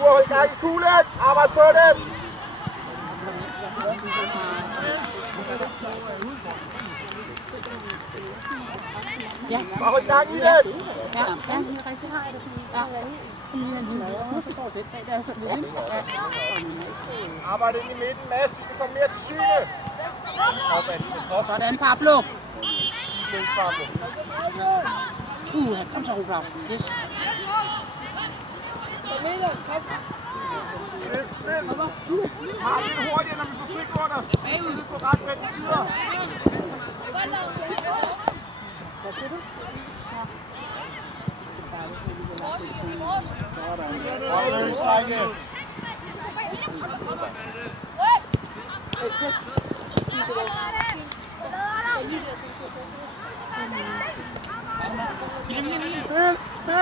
Hold gang i kuglen! Arbejd på den! Ja. Bare hold gang i den! Ja, rigtig har jeg det sådan. Ja. Arbejde ind i midten, Mads. Du skal komme mere til syne. Sådan, Pablo. Læs, Pablo. Kom så, Rudolf. Yes. Har lidt hurtigere, når vi får frigjort os. Vi får ret med de sider. Løs, drenge. Spil! Spil!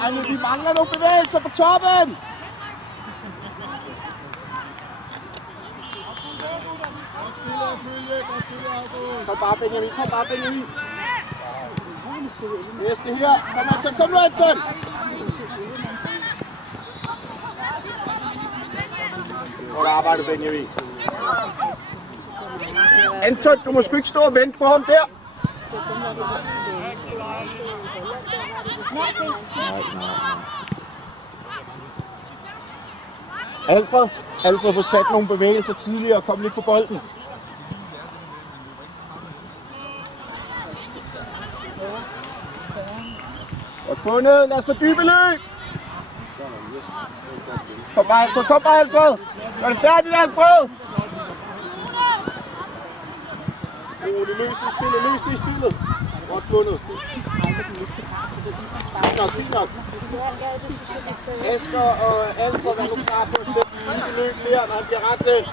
Ej, nu, vi mangler nogle bevægelser på toppen! Kom bare, Benjamin, kom bare, Benjamin! Næste her, kom Anton, kom nu, Anton! Godt arbejde, Benjamin. Anton, du må sgu ikke stå og vente på ham der! Alfred får sat nogle bevægelser tidligere og kom lidt på bolden. Godt fundet, lad os fordybe løb! Kom bare, Alfred, kom bare, Alfred! Gør det færdigt, Alfred! Løs det i spillet, løs det i spillet! Godt fundet. Fint nok. Asger og Alfred, vær nu klar på at sætte en løb der, når han bliver ret vendt.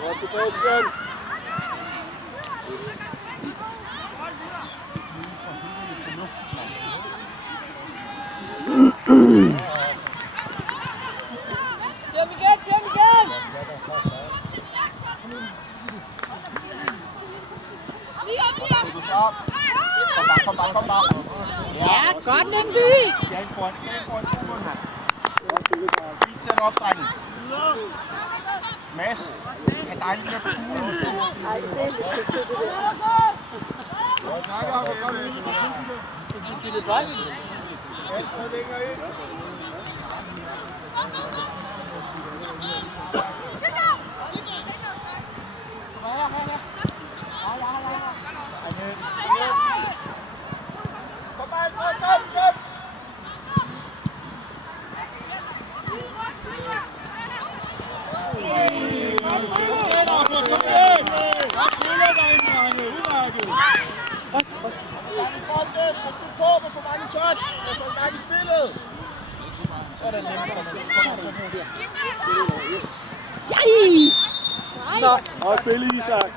Godt til Bastian. Kom bare. Ja, godt, Lyngby. Skal ikke rundt. Fint sæt op, drenge. Mads, kan dig lige på kuglen? Nej, det er lidt det der. Godt. Kom! Sådan nemt. Og spille Isak.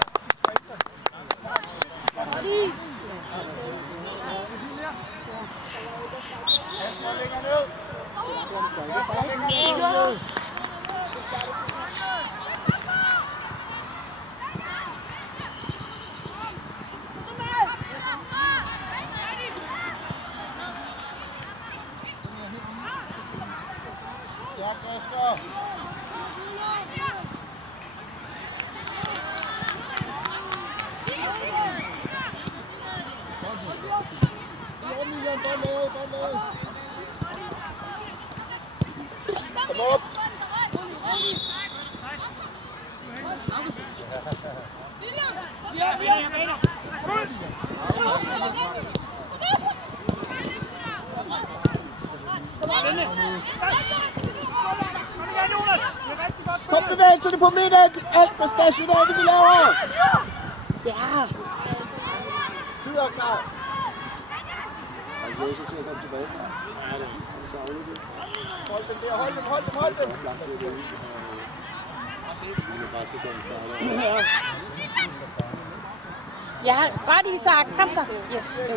Ja, Asger. Kom op. Ja, Kom bevægelserne på midten! Alt for stationært, det vi laver! Ja. Videre, klar! Han glæder sig til at komme tilbage. Hold dem der, hold dem, hold dem, hold dem! Ja, godt Isak. Kom så. Yes. Go.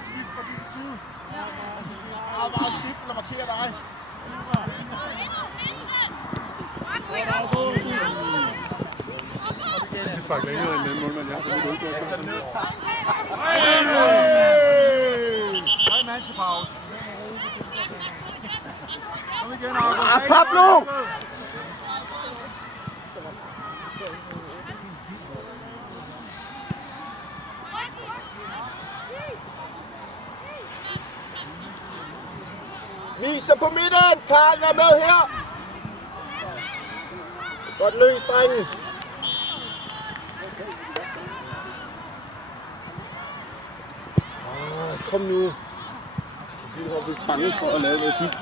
Skift fra din side. Meget simpelt at markere dig. Jeg sparker længere end den målmand, jeg har på mit udgået. Høj mand til pause. Kom igen, Argo. Pablo! Vis sig på midten! Karl, vær med her! Godt løs, drengen! Kom nu! Vi har blivet bange for at lave noget dybt.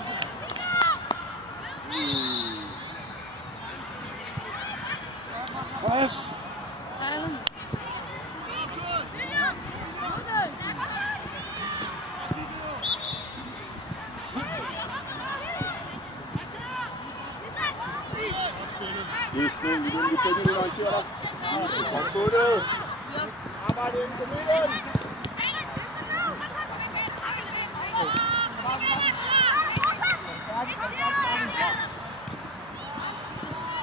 Pas! Det er sned, vi kan begge lige orientere dig. Godt på det. Arbejde ind på midten.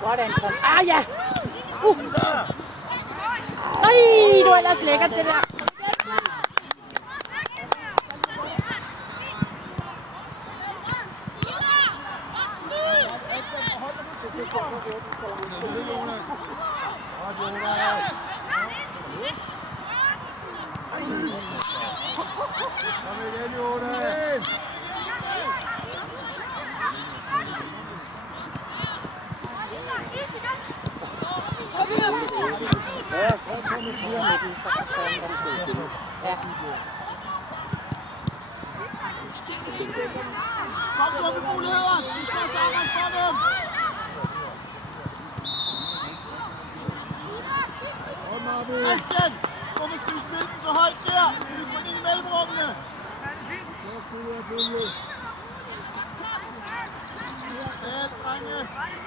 Godt, Anton. Ah, ja. Ej, du er ellers lækkert, det der. Kom du med muligheder! Skal vi slå sammen for dem? Christian! Hvorfor skal vi spille den så højt der? Vi vil få den i mellemrummene! Fedt, drenge!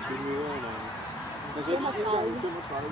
20 minutter, mand. Hvad siger du? 35.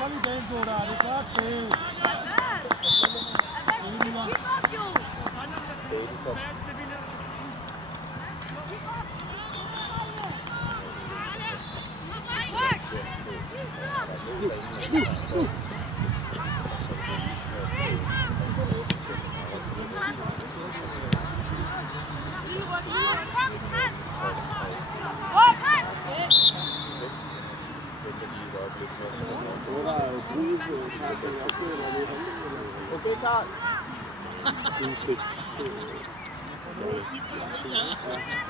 Kom igen, gutter. Det er godt spil. Okay, Karl.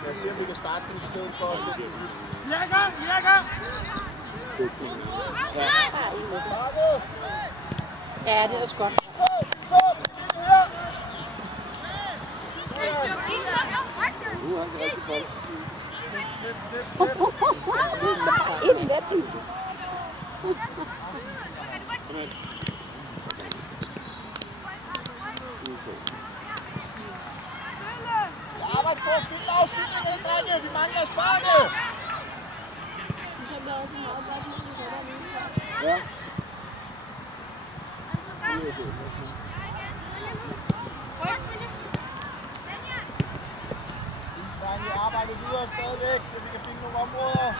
Jeg ser, om vi kan starte den i stedet for at sætte den ud. Ja, det er også godt. Ind i netten. Arbejde på at fylde afslutningen, drenge. Vi mangler at sparke. Ja. Vi arbejder videre stadigvæk, så vi kan finde nogle områder.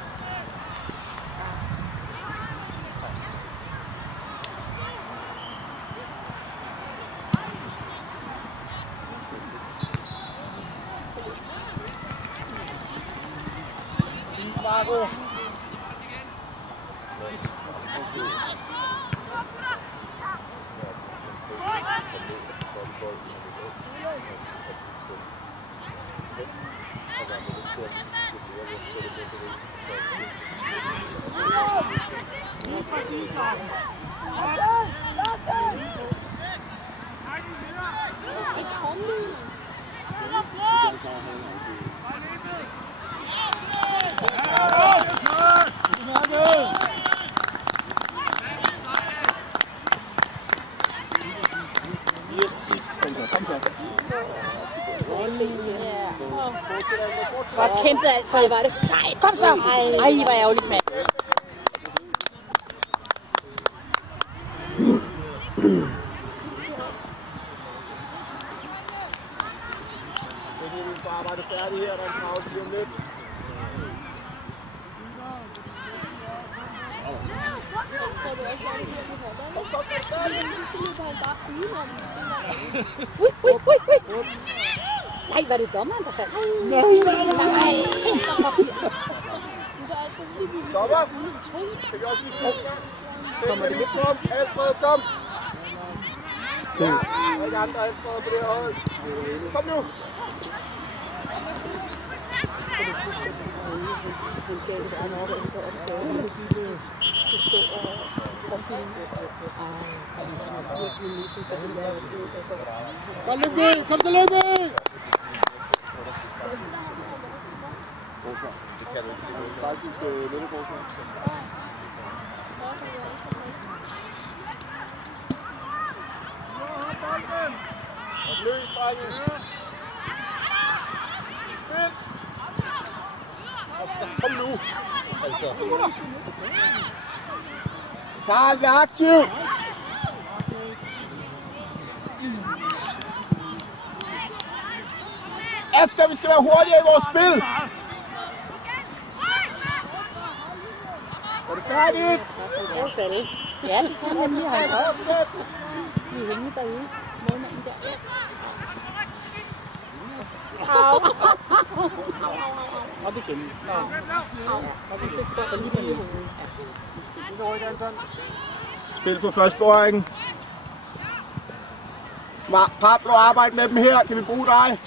Marco. Godt kæmpet, Alfred. Var det sejt. Kom så. Ej, hvor ærgerligt, mand. Vi får arbejde færdig her, der er en pause lige om lidt. Nej, var det dommeren, der faldt? Nej. Dommer, kan vi også lige spille en gang? Kommer det lidt kom? Alfred, kom! Ja, der er ikke andre Alfred på det her hold. Kom nu! Hun gav det sådan op, at du stå og filme. Kom lidt ned! Kom så lidt ned! Det kan du ikke. Det er faktisk lidt forsvar. Løs, drengen! Spil! Kom nu! Altså. Karl, vær aktiv! Asger, vi skal være hurtigere i vores spil! Er det færdigt? Det er færdigt. Ja, det kan man lige have også. Vi er hængende derude. Målmanden der. Au. Op igen. Og vi fik godt lige på næsten. Spil på første berøring. Pablo, arbejde med dem her. Kan vi bruge dig?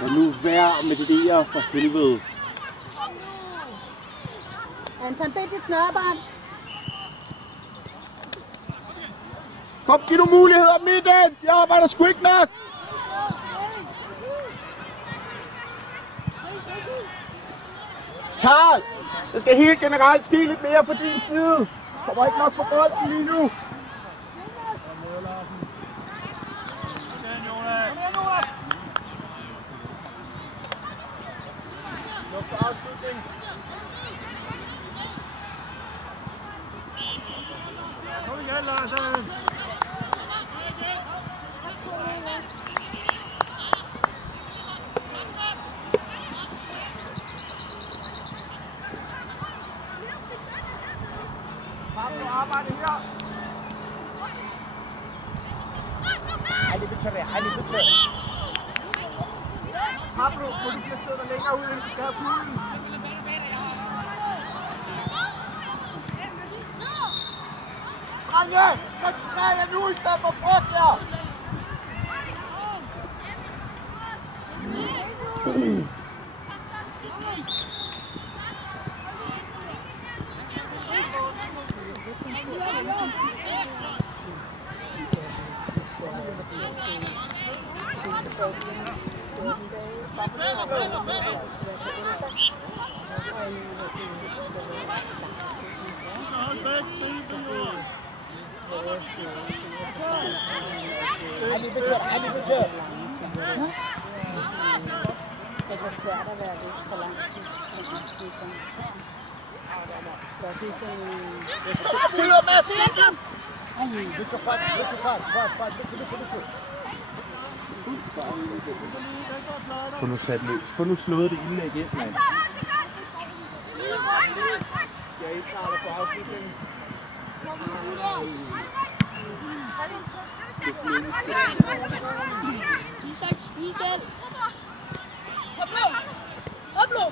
Lad nu være med det der for helvede. Anton, bind dit snørebånd. Kom, giv nu muligheder midten! Jeg arbejder sgu ikke nok! Karl, det skal helt generelt ske lidt mere på din side. Kommer ikke nok på bolden lige nu. Nok for afslutning. Kom igen, Larsen. Pablo, arbejde her. Hejde bitte, hejde bitte. Pablo, må du blive siddet længere ud, end du skal have pullen. Drenge, koncentrer jer nu i stedet for brugt jer. Ej, bitte. Det er svært at være væk for lang tid. Så det er sådan... Kom op, Ulla, Mads! Lidt så fart, Få nu sat løs. Få nu slået det indlæg ind, mand. Jeg er ikke klar på afslutningen. Spise! Pablo!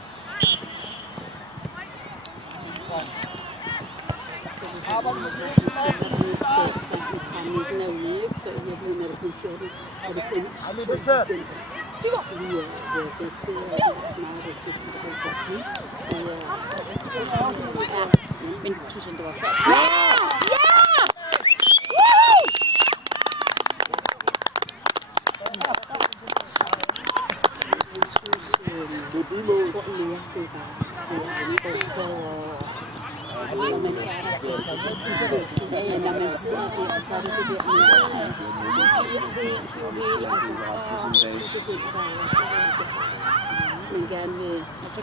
Men synes jeg, det var færdigt. Når man sidder der, så er det det der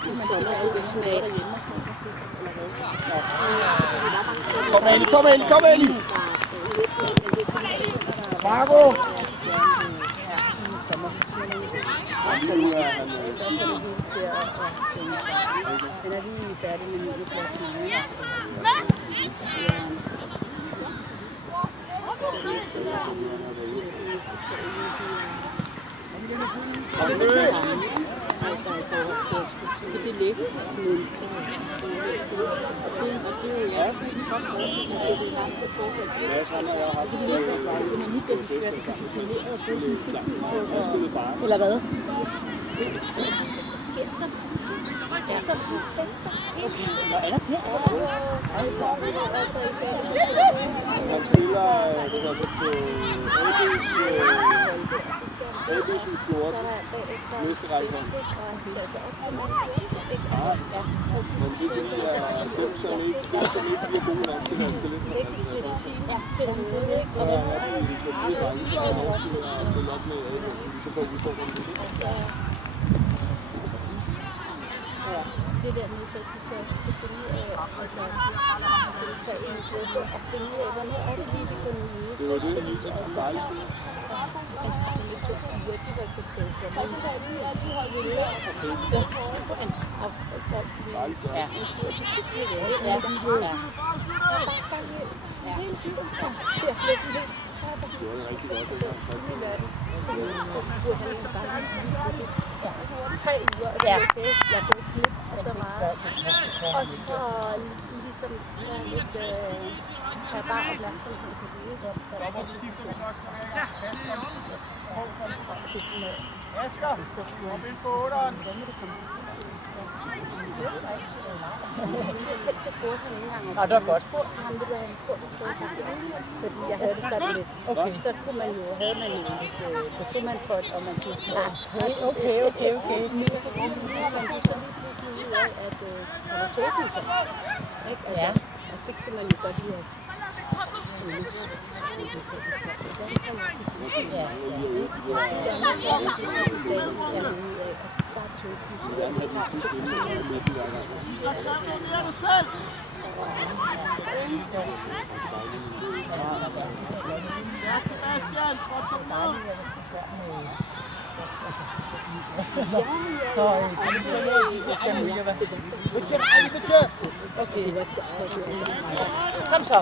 man gerne vil smage. Kom ind! Marco! Den er lige færdig med middelklassen. Det er læse, men eller hvad? Der sker sådan. Der er sådan nogle fester hele tiden. Hvor er der det? Han spiller AB's U14. Næste række. Men det er dem, som ikke bliver gode nok til deres talent. Ja, til noget, ikke? Ja, de skal blive række, så er der også at spille op med AB, så får vi udfordringen det. Ja, det der med, at de så skal finde ud af, altså tre i en gruppe, og finde ud af, hvornår er det lige, vi kan mødes. Det var det, der var dejligt. Og så en sammen med 2 piger, de var så til så så skulle han tage på størsten en tur til Tisvilde. Ja, som hed. Og bare gang hele tiden. Så jeg blev sådan helt. Det var rigtig godt, det var faktisk. Og så han bare viste det. 3 uger, og så okay, jeg kan ikke klippe så meget. Og så ligesom lidt have bare opmærksomhed på det. Det er sådan noget. Asger, kom ind på 8'eren. Nå, det var godt. Fordi jeg havde det sådan lidt. Okay. Så kunne man jo, havde man jo lidt på tomandshold, og man kunne snakke. Okay. Nu er det sådan ud af, at der var togfyser. Ikke? Altså, og det kunne man jo godt lide at Så kom du mere dig selv! Ja, Sebastian, for at komme ned. Okay, Kom så.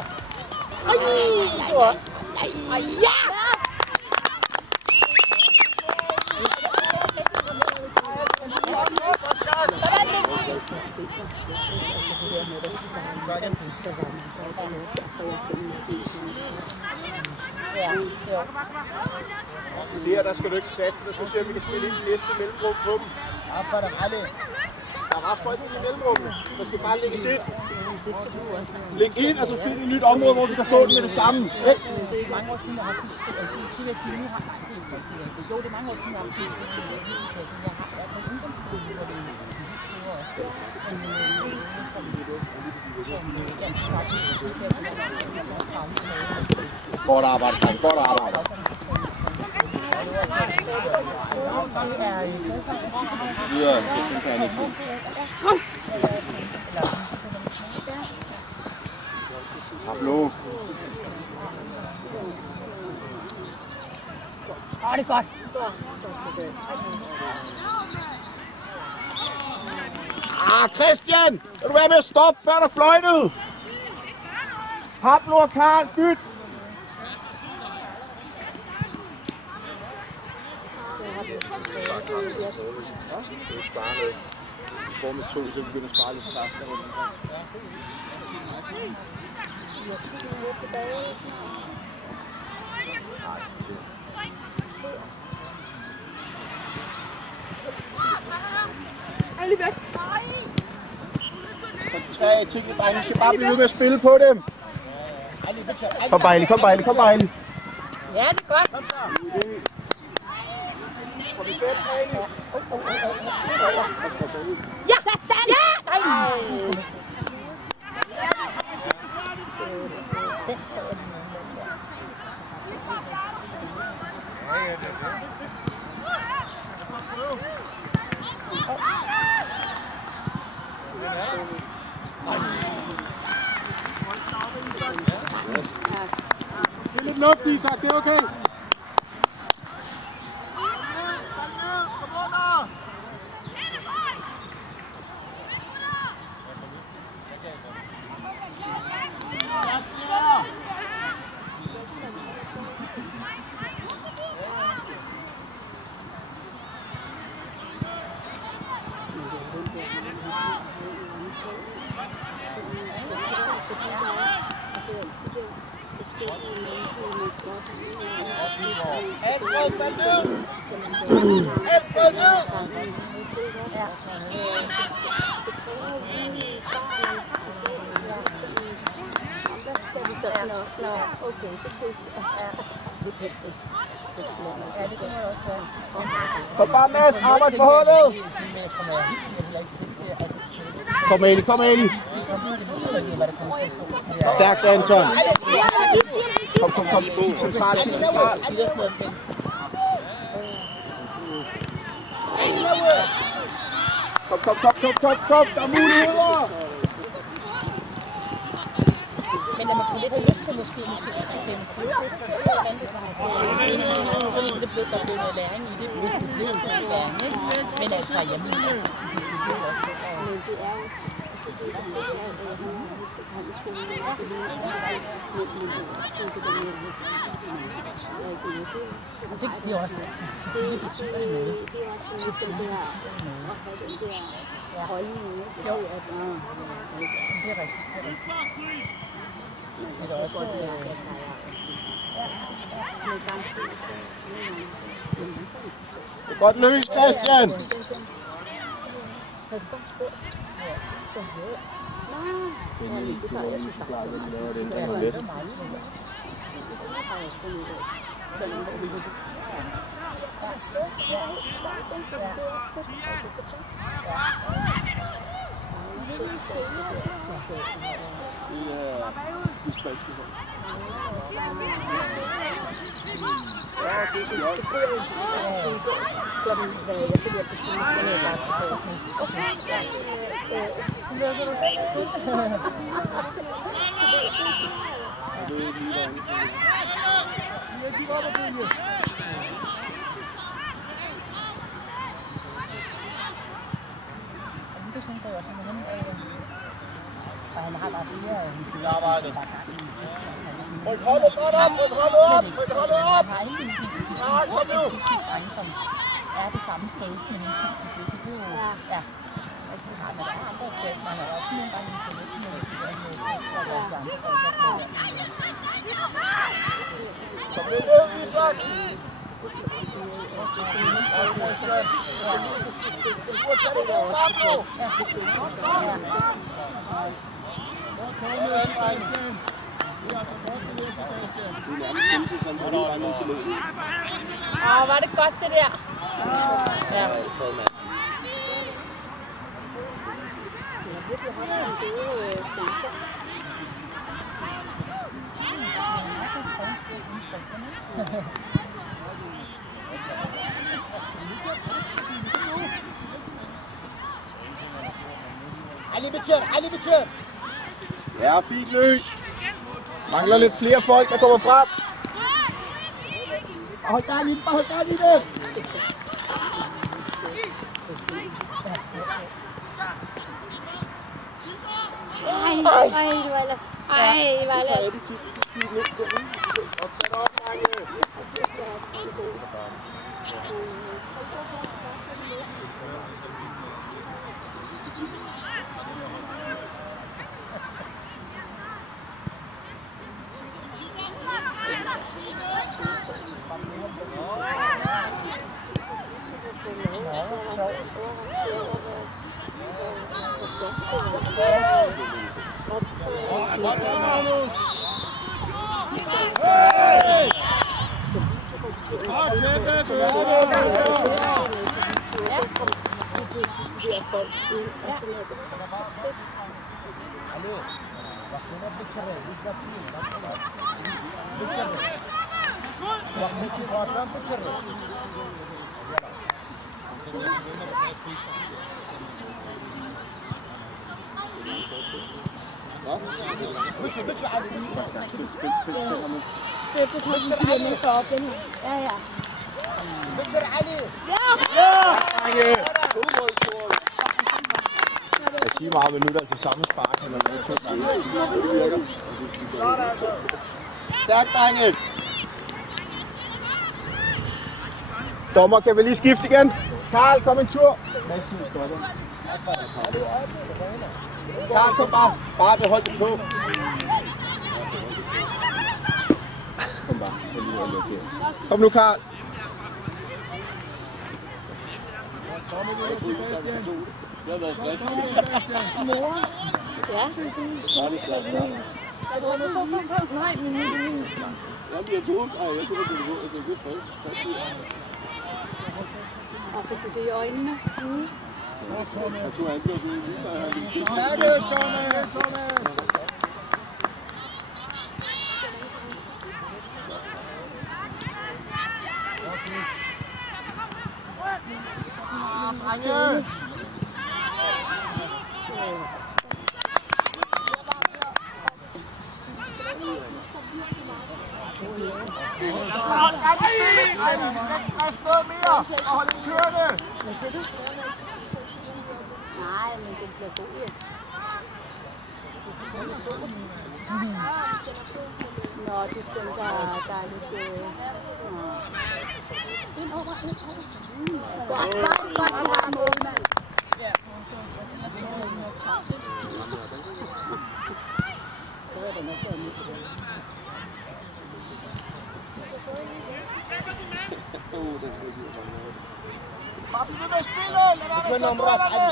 Ej, du var. Ej, ja! Der skal du ikke satse, der skal se, om vi kan spille ind i næste mellemrum på dem. Ja, for det er det. Der var folk i mellemrummet. Der skal bare lægges ind. det skal du også. Læg ind, og så find et nyt område, hvor vi kan få den med det samme. Det er ikke mange år siden, jeg har haft de vil sige, nu har jo, det er mange år siden, jeg har haft en som jeg har været på ungdomsskolen, hvor det er helt store også. Godt arbejde, godt arbejde. Ja, så kan han ikke se. Pablo. Det er godt. Christian! Vil du være med at stoppe, før der fløjtet? Pablo og Karl, byt! Får med 2, så vi begynder at spare lidt kræfter. Koncentrer jer i tingene, drenge. I skal bare blive ved med at spille på dem. Kom Bejli, kom Bejli, kom Bejli. Ja, det er godt. Kom så. Ja, sådan! Ja! Nej! Den tager jeg lige. Det er lidt luft, Isak. Det er okay. Kom bare Mads, arbejde på holdet! Kom Eli, kom Eli! Stærkt Anton! Kom, centralt, centralt! Kom, der er muligheder! Men man kunne lidt have lyst til måske til en sidepost, så er det sådan, så det blev der blev noget læring i det, hvis det blev sådan en læring, ikke? Men altså, jeg mener, altså, hvis det blev også det. Men det er jo, altså, det er selvfølgelig, at hun skal komme i skolen, og det er jo også det der med, at det er også rigtigt. Selvfølgelig betyder det noget. Det er også lidt den der, at have den der holdning, ikke? Jo, at det er rigtigt. Det er også Det er godt løst, Christian! Ryk holdet godt op, ryk holdet op, ryk holdet op! Ja, kom nu! Som er det samme sted med hensyn til det, så det er jo, ja, rigtig har med andre klasser, man er også nogle gange til lidt, når det er med tester, og de andre Kom lidt ned, Isak! Var det godt det der? Ja. علي بتشر علي بتشر. Ja, fint løst. Mangler lidt flere folk, der kommer frem. Hold gang i den, hold gang i den. Ej, Valle. Opsat op, drenge. Jeg siger meget minutter til samme spark, eller noget 2 gange. Det virker. Stærkt, drenge. Dommer, kan vi lige skifte igen? Karl, kom en tur. Mads, nu stopper. Karl, kom bare behold det på. Kom bare. Kom nu, Karl. Det har været frisk. Mor? Ja? Nej, men Jamen, jeg tog ikke. Ej, jeg kunne ikke gå. Altså, det er frisk. Og fik du det i øjnene? Jeg tror, han blev det lige, før han ville sige. Drenge! Hold gang i bilen! Vi skal ikke stresse noget mere! Og hold den kørende! Nej, men den bliver god, ja. Nå, du tænker, der er lidt... Godt, vi har en målmand. Så er det nok der nu. Bare bliv ved med at spille! Lad være med at tage bollerne!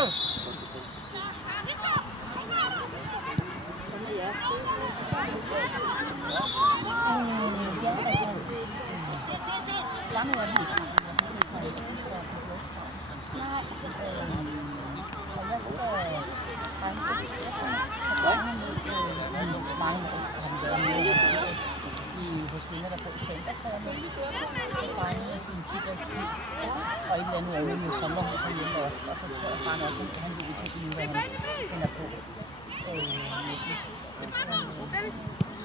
Og et eller andet andet med sommerhus som hjemme også. Og så tror jeg bare også, at han vil ikke have, hvad han finder på.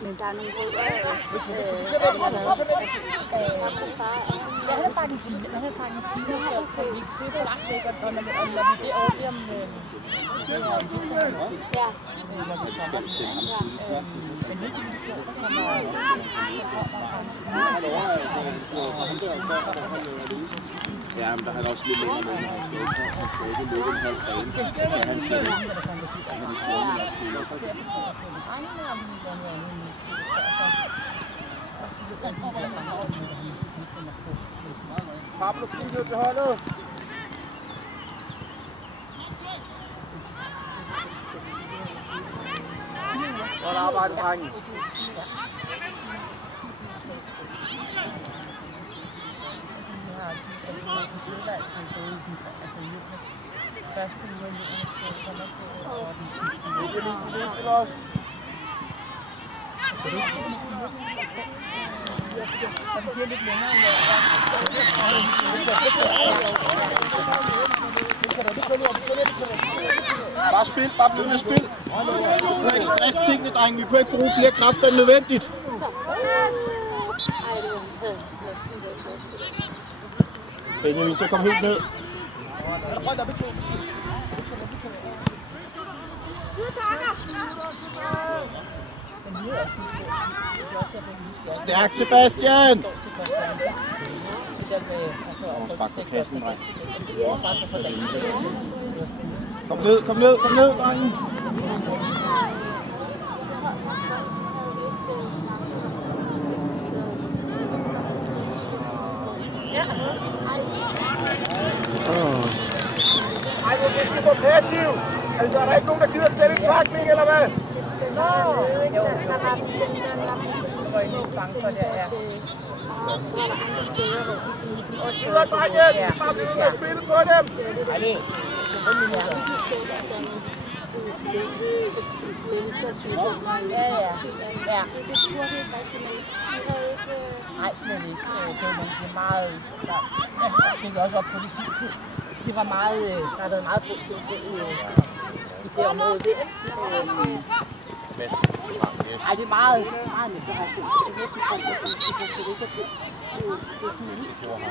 Men der er nogle rødder. Han er fra Argentina. Han er fra Argentina, så det er for langt væk. Og når vi det over om Ja. Men nu er det sjovt, at Ja, men der er også lidt længere med, han skal ikke løbe en halv gren. Han skal ikke løbe nok til. Pablo, bliv ned til holdet! Godt arbejde, drenge. Så det bliver lidt længere. Bare spil, bare bliv med at spil. Vi behøver ikke stress tingene, drenge. Vi behøver ikke bruge flere kræfter end nødvendigt. Benjamin, så kom helt ned. Stærk, Sebastian! Spark på kassen, dreng. Kom ned, kom ned, kom ned, drengen! Ej, det skal få passiv. Altså, er der ikke nogen, der gider sætte en takning, eller hvad? Jo, der var lidt bange for det, ja. Videre, drengen! Bare bliv med at spille på dem! Ja. Det tror vi ikke rigtigt, men vi havde ikke... Nej, slet ikke. Det er meget... Jeg tænkte også op på det sidste tid. Det var meget... Der har været meget få til i det område der. Ej, det er meget nemt, det har jeg spillet. Det er næsten sådan, at det er sådan helt plads,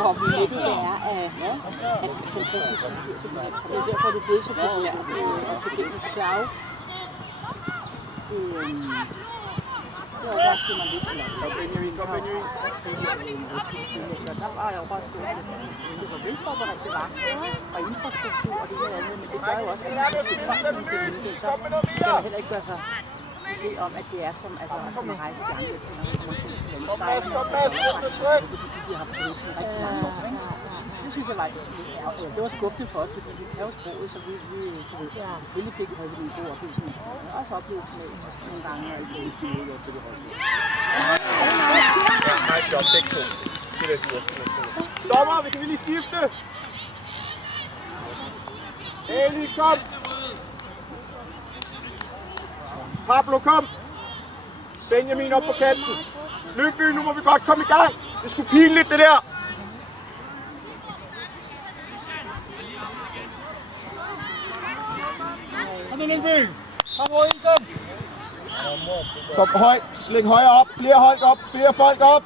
hvor nettet er fantastisk. Det er derfor, det er blevet så populært og tilgængeligt. Så det er jo... Det overraskede mig lidt. Kom, Benjamin, kom, Benjamin. Der var jeg jo bare sådan, det var velforberedt, det var. Og infrastruktur og det her andet, men det gør jo også, at det er tilfældigt, så kan man heller ikke gøre sig idé om, at det er som at man rejser de andre til, når man kommer til lande. Kom, Mads, kom, Mads, sæt dig tryk! Fordi de har haft turisme rigtig mange år, ikke? Det synes jeg var det var skuffende for os, fordi vi kan jo sproget, så vi selvfølgelig fik vi en god oplevelse. Jeg har også oplevet nogle gange, at det er sådan noget, det er holdt. Nice job, begge to. Dommer, vi kan lige skifte. Eli, kom. Pablo, kom. Benjamin op på kanten. Lyngby, nu må vi godt komme i gang. Det er sgu pinligt, det der. Kom nu, Lyngby! Kom, Røgensen! Kom højt, slæng højere op, flere hold op, flere folk op!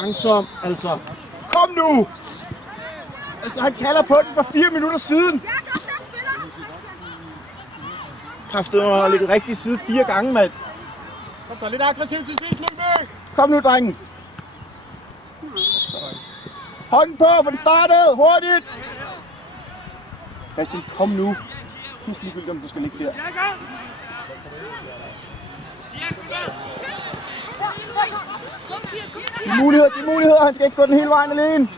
Langsomt, altså. Kom nu! Altså, han kalder på den for 4 minutter siden. Kræftet mig at ligge rigtig side 4 gange, mand. Kom så, lidt aggressivt til sidst, Lyngby. Kom nu, drengen. Hånden på, for den startede. Hurtigt. Christian, kom nu. Pisse ligegyldigt, om du skal ligge der. De muligheder. Han skal ikke gå den hele vejen alene.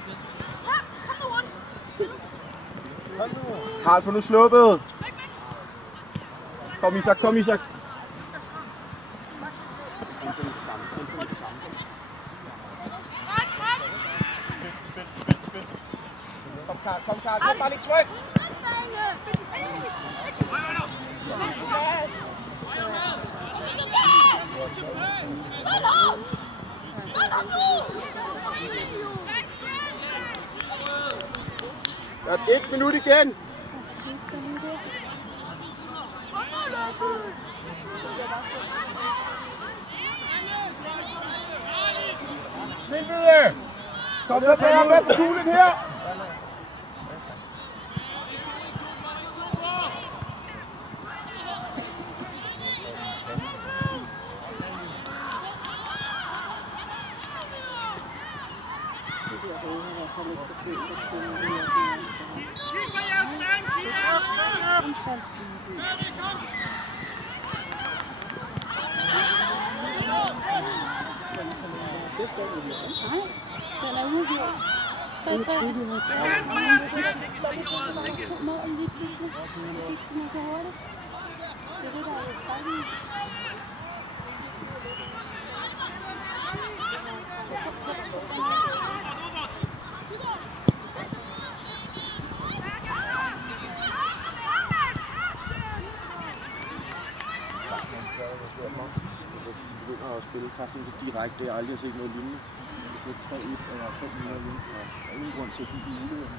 Karl, få nu sluppet. Kom, Isak, kom, Isak. Kom, Karl, kom bare lidt tryk. Der er 1 minut igen. Tilbyde! Kom så, tag ham med på kuglen her. Den er udgjort. 3-3. Det er det, der er skrækken. At spille sådan så direkte. Jeg har aldrig set noget lignende. Det er 3-1 eller 5-0 lignende. Der er ingen grund til at give muligheden.